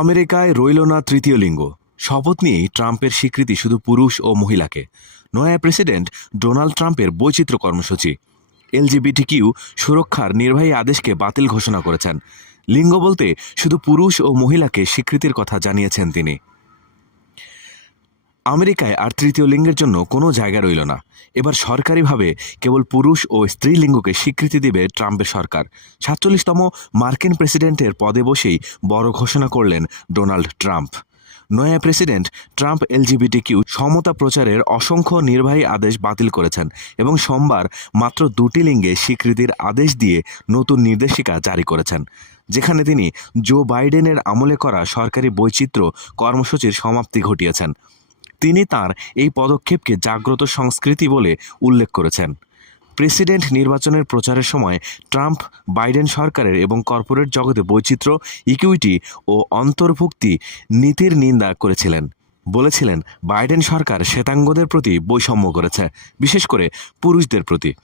আমেরিকায় রইল না তৃতীয় লিঙ্গ। শপথ নিয়েই ট্রাম্পের স্বীকৃতি শুধু পুরুষ ও মহিলাকে। নয়া প্রেসিডেন্ট ডোনাল্ড ট্রাম্পের বৈচিত্র্য কর্মসূচি। এলজিবিটি কিউ সুরক্ষার নির্বাহী আদেশকে বাতিল ঘোষণা করেছেন। লিঙ্গ বলতে শুধু পুরুষ ও মহিলাকে স্বীকৃতির কথা জানিয়েছেন তিনি। আমেরিকায় আর তৃতীয় লিঙ্গের জন্য কোনো জায়গা রইল না। এবার সরকারিভাবে কেবল পুরুষ ও স্ত্রীলিঙ্গকে স্বীকৃতি দেবে ট্রাম্পের সরকার। সাতচল্লিশতম মার্কিন প্রেসিডেন্টের পদে বসেই বড় ঘোষণা করলেন ডোনাল্ড ট্রাম্প। নয়া প্রেসিডেন্ট ট্রাম্প এলজিবিটি কিউ সমতা প্রচারের অসংখ্য নির্বাহী আদেশ বাতিল করেছেন এবং সোমবার মাত্র দুটি লিঙ্গে স্বীকৃতির আদেশ দিয়ে নতুন নির্দেশিকা জারি করেছেন, যেখানে তিনি জো বাইডেনের আমলে করা সরকারি বৈচিত্র্য কর্মসূচির সমাপ্তি ঘটিয়েছেন। তিনি তার এই পদক্ষেপকে জাগ্রত সংস্কৃতি বলে উল্লেখ করেছেন। প্রেসিডেন্ট নির্বাচনের প্রচারের সময় ট্রাম্প, বাইডেন সরকারের এবং কর্পোরেট জগতে বৈচিত্র্য, ইকুইটি ও অন্তর্ভুক্তি নীতির নিন্দা করেছিলেন। বলেছিলেন, বাইডেন সরকার শ্বেতাঙ্গদের প্রতি বৈষম্য করেছে, বিশেষ করে পুরুষদের প্রতি।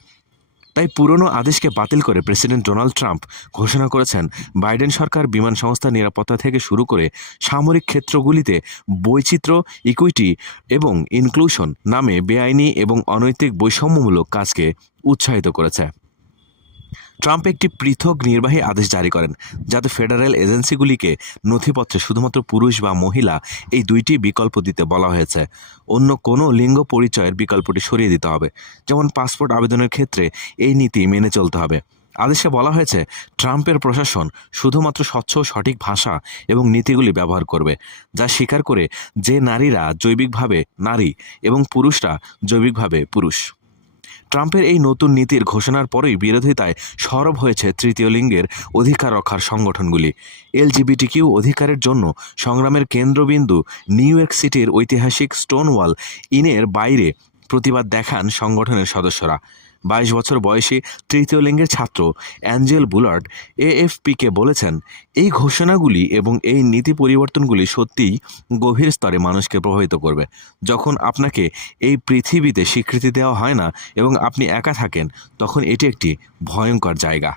তাই পুরনো আদেশকে বাতিল করে প্রেসিডেন্ট ডোনাল্ড ট্রাম্প ঘোষণা করেছেন বাইডেন সরকার বিমান সংস্থার নিরাপত্তা থেকে শুরু করে সামরিক ক্ষেত্রগুলিতে বৈচিত্র্য ইকুইটি এবং ইনক্লুশন নামে বেআইনি এবং অনৈতিক বৈষম্যমূলক কাজকে উৎসাহিত করেছে। ট্রাম্প একটি পৃথক নির্বাহী আদেশ জারি করেন, যাতে ফেডারেল এজেন্সিগুলিকে নথিপত্রে শুধুমাত্র পুরুষ বা মহিলা এই দুইটি বিকল্প দিতে বলা হয়েছে। অন্য কোনো লিঙ্গ পরিচয়ের বিকল্পটি সরিয়ে দিতে হবে, যেমন পাসপোর্ট আবেদনের ক্ষেত্রে এই নীতি মেনে চলতে হবে। আদেশে বলা হয়েছে, ট্রাম্পের প্রশাসন শুধুমাত্র স্বচ্ছ সঠিক ভাষা এবং নীতিগুলি ব্যবহার করবে, যা স্বীকার করে যে নারীরা জৈবিকভাবে নারী এবং পুরুষরা জৈবিকভাবে পুরুষ। ট্রাম্পের এই নতুন নীতির ঘোষণার পরেই বিরোধিতায় সরব হয়েছে তৃতীয় লিঙ্গের অধিকার রক্ষার সংগঠনগুলি। এলজিবিটি কিউ অধিকারের জন্য সংগ্রামের কেন্দ্রবিন্দু নিউ ইয়র্ক সিটির ঐতিহাসিক স্টোনওয়াল ইনের বাইরে প্রতিবাদ দেখান সংগঠনের সদস্যরা। বাইশ বছর বয়সী তৃতীয় লিঙ্গের ছাত্র অ্যাঞ্জেল বুলার্ড এএফপিকে বলেছেন, এই ঘোষণাগুলি এবং এই নীতি পরিবর্তনগুলি সত্যিই গভীর স্তরে মানুষকে প্রভাবিত করবে। যখন আপনাকে এই পৃথিবীতে স্বীকৃতি দেওয়া হয় না এবং আপনি একা থাকেন, তখন এটি একটি ভয়ঙ্কর জায়গা।